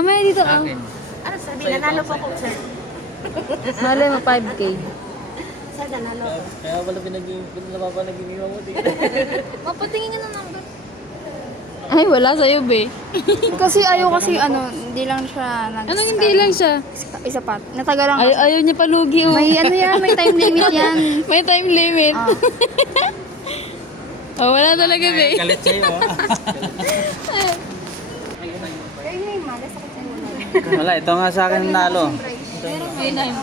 Mamaya dito Sa oh. akin. Ano sabi? Nanalo po ko, sir. Malay mo 5K. Sir, nanalo ko. Kaya pala pinag-iwa mo dito. Mapatingin nga ng number. Ay, wala sa'yo, be. Kasi ayaw kasi hindi lang siya Anong hindi lang siya? Isa pa. Nataga lang kasi. Ayaw niya palugi, oh. May may time limit yan. May time limit. Ah. Oh, wala talaga, be. Galit sa'yo ah. Kaya nga yung malas ako sa'yo. Wala, ito nga sa akin nalo. May time.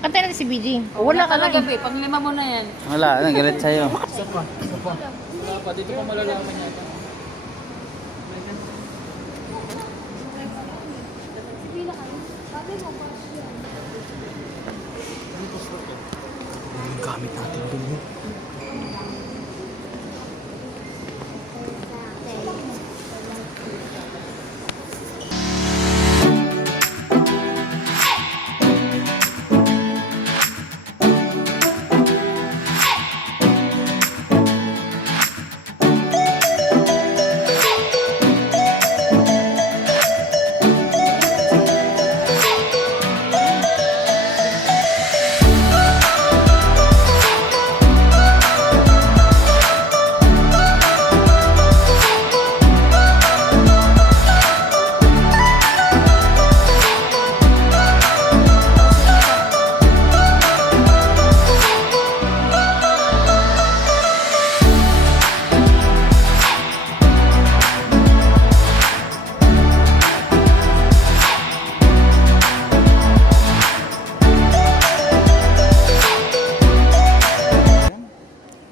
Kanta natin si BG. Wala talaga, be. Pang lima mo na yan. Wala, galit sa'yo. Wala pa, dito pa malalaman yata. Yung gamit natin dun yun.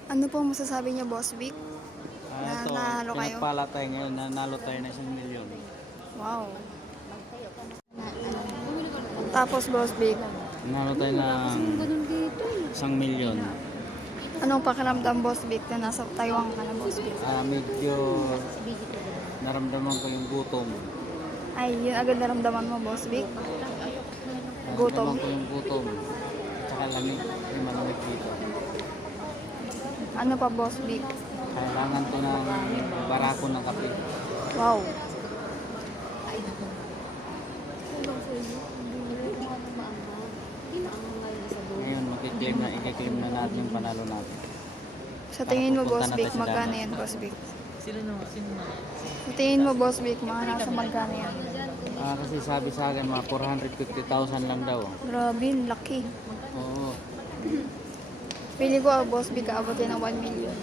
Ano po masasabi niyo, Boss Vic? Ito, Nanalo kayo? pinagpala tayo ngayon, nanalo tayo na 1,000,000. Wow. Tapos, Boss Vic, Nanalo tayo ng 1,000,000. anong pakiramdam, Boss Vic, na nasa Taiwan ka na, Boss Vic? Medyo naramdaman ko yung gutom. Ay, yun agad naramdaman mo, Boss Vic? Gutom. Naramdaman ko yung gutom. Tsaka lamig, yung malamig dito. Ano pa, Boss Vic? Kailangan ko ng barako ng kape. Wow. Ngayon, i-claim na natin yung panalo natin. Sa tingin mo, Pupunta Boss na Vic, tayo sa magkano dagat. yan, Boss Vic? Sino na? Sa tingin mo, Boss Vic, mga nasa magkano yan? Kasi sabi sa akin, mga 450,000 lang daw. Grabe, laki. Oo. Pili ko, Boss Vic, aabot yan ng 1 million.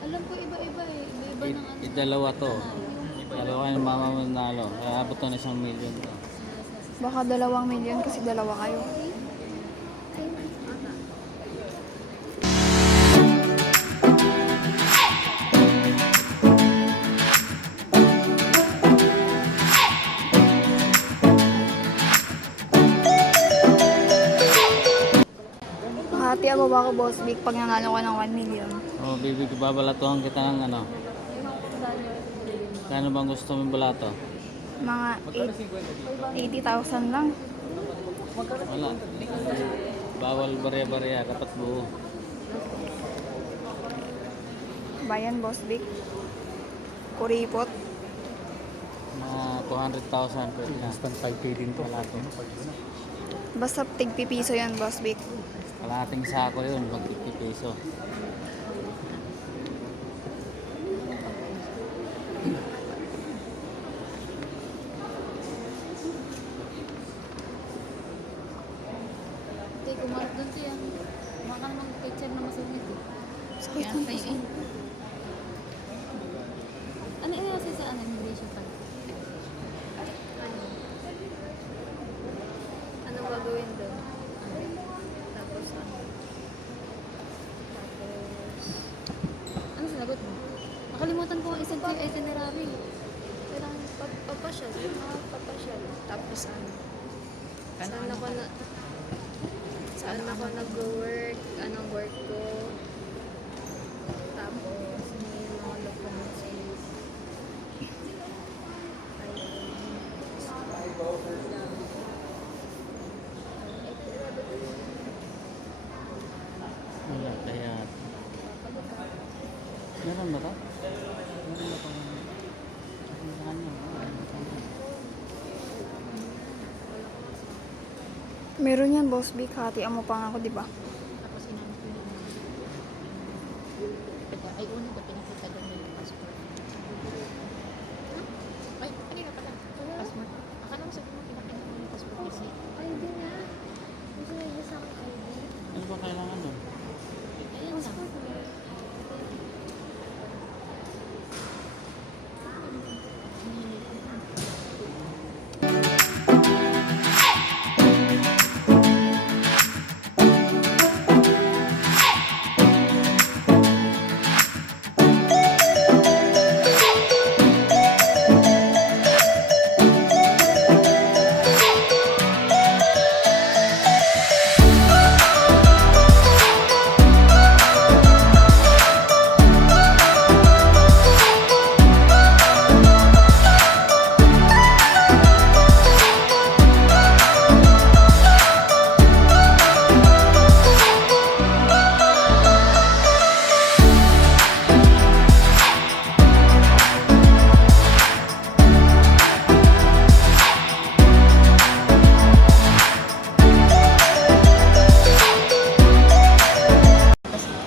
Alam ko, iba-iba eh. Iba-iba ng ano. Dalawa to. Dalawa yung mama mo nalo. Kaya abot na 1,000,000 to. Baka 2 million kasi dalawa kayo. Hati ako baka, Boss Vic, pag nanalo ka ng 1 million. Bibig, babalatuhan kita ng ano. Kano bang gusto mong balato? Mga 80,000 lang. Wala. Bawal barya-barya, dapat buo. Bayan, Boss Vic. Kuripot. Mga 200,000 pwede na. Instant 5K din to. Basta tigpipiso yan, Boss Vic. Kalating sako yun, mag 50 peso. Hindi, kumarap doon siya. Maka namang picture na masungit eh. Sakit Kaya ng kayo puso. eh. Ano yun kasi sa ano, immigration pala? Anong gagawin doon? Tapos ano? Ano sinagot mo? Nakalimutan ko ang isang itinerary. Kailangan papasyal. Papasyal. Tapos ano? Saan ako nag-work? Anong work ko? Tapos may mga documents. Wala kaya. Meron ba to? Meron ba to? Sa kanya. Meron yan, Boss Vic. Hatian mo pa nga ako, di ba? Tapos sinanong ko yung ay una ko pinakita doon yung passport. Ay, kanina pala. Passport. Akala mo sabi mo pinakita mo yung passport kasi. ID nga. Gusto mo yung isang ID? Ano ba kailangan doon? Ayan lang.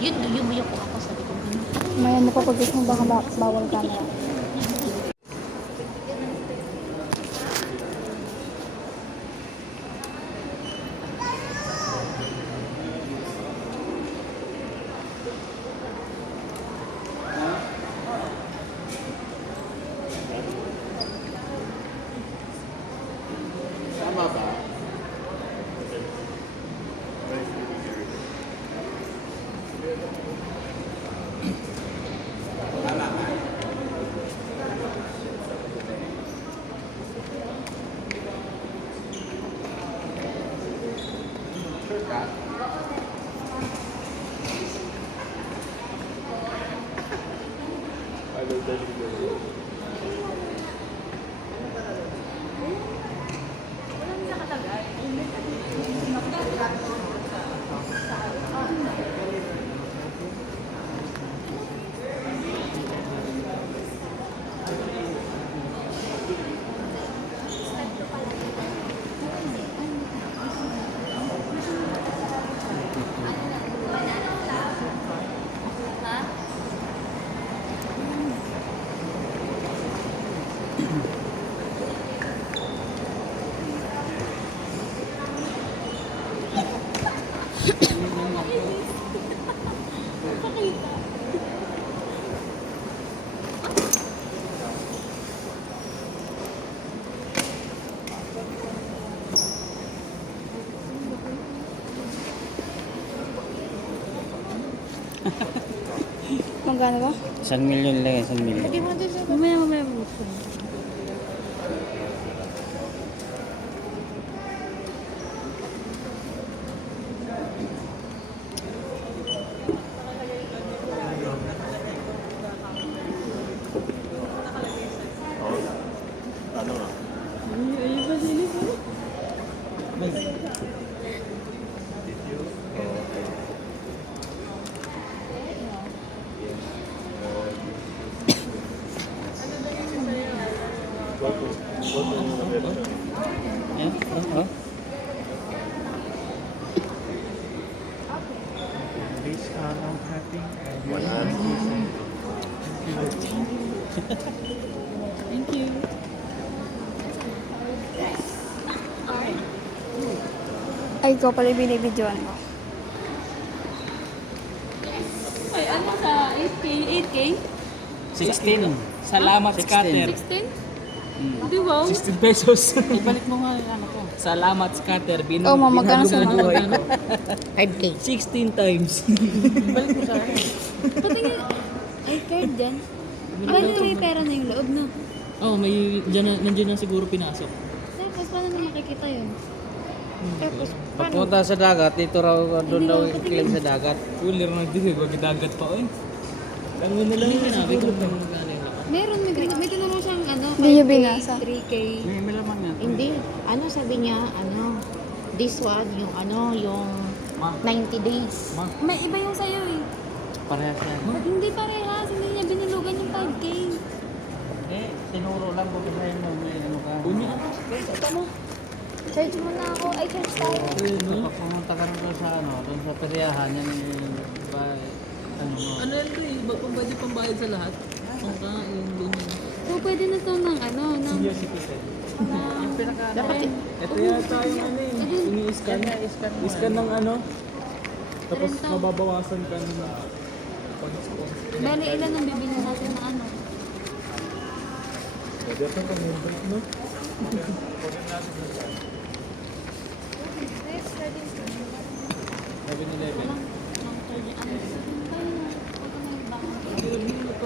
Yun, yung po ako sabi ko. May ano pa pag mo baka bawal camera. Magkano ba? 1 million lang, 1 million. Mamaya mo. Ayan, oh. These are all happy and Ay, ikaw pala yung binibidyoan ko. Ay, ano sa 8K? 8K? 16. Salamat, scatter. 16? Hmm. Di ba? 16 pesos. Ibalik mo nga yung ano ko. Salamat, scatter. Oh, magkano sa Binalo mga? buhay ko. 5K. 16 times. Ibalik mo sa akin. Pati nga, ay card din. Paano may pera na yung loob, no? Oh, may nandiyan na siguro pinasok. Tapos paano na makikita yun? Tapos, Pagpunta sa dagat, dito raw, doon daw ikilig sa dagat. Cooler na din, wag dagat pa oy. Ang mo lang yun, sabi ko kung galing ako. meron, may tinuro siyang ano, Hindi niyo 5K, binasa. 3K. May laman nga. Hindi. Ano sabi niya, this one, yung 90 days. May iba yung sa'yo eh. Parehas yan. Hindi parehas, hindi babasahin mo, may ano ka. Uni. Charge mo na ako. Ay, charge tayo. Kapag pumunta ka rin doon sa ano, doon sa peryahan, yan yung ba, ano mo. Ano yan eh? Iba pang pwede pambayad sa lahat? Ang kain, ganyan. So, pwede na to ng ano, ng... Senior citizen. Dapat Ito yata yung ano eh. Ini-scan. I-scan ng ano. Tapos Renta. mababawasan ka ng Bali, ilan ang bibili natin na ano? Pwede ito pang break, no? 7-Eleven.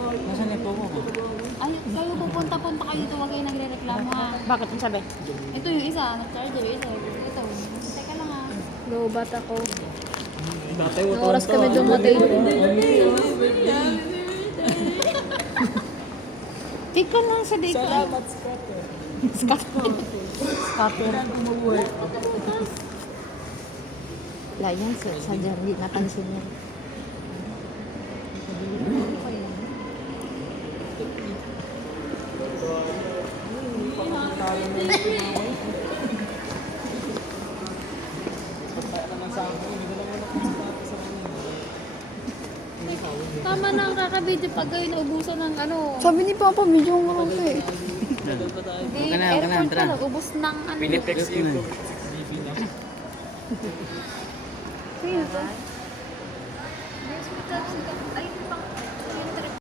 Nasaan yung pogo ko? Ay, kayo pupunta-punta kayo dito, huwag kayo nagre-reklamo ha. bakit ang sabi? Ito yung isa, nag-charger, ito. Teka lang ha. Lobat ako. Dati, Ang oras kami dumating. Tika lang sa dito. Salamat, scatter. Scatter. Wala yan, sa hindi napansin niya. Tama na ang kakabidyo pag kayo naubusan ng ano. Sabi ni Papa, medyo marami eh. Hindi, Huwag ka na, airport tara. ka, nag-ubos ng ano. Pinitext you. Sino to? Ay, pang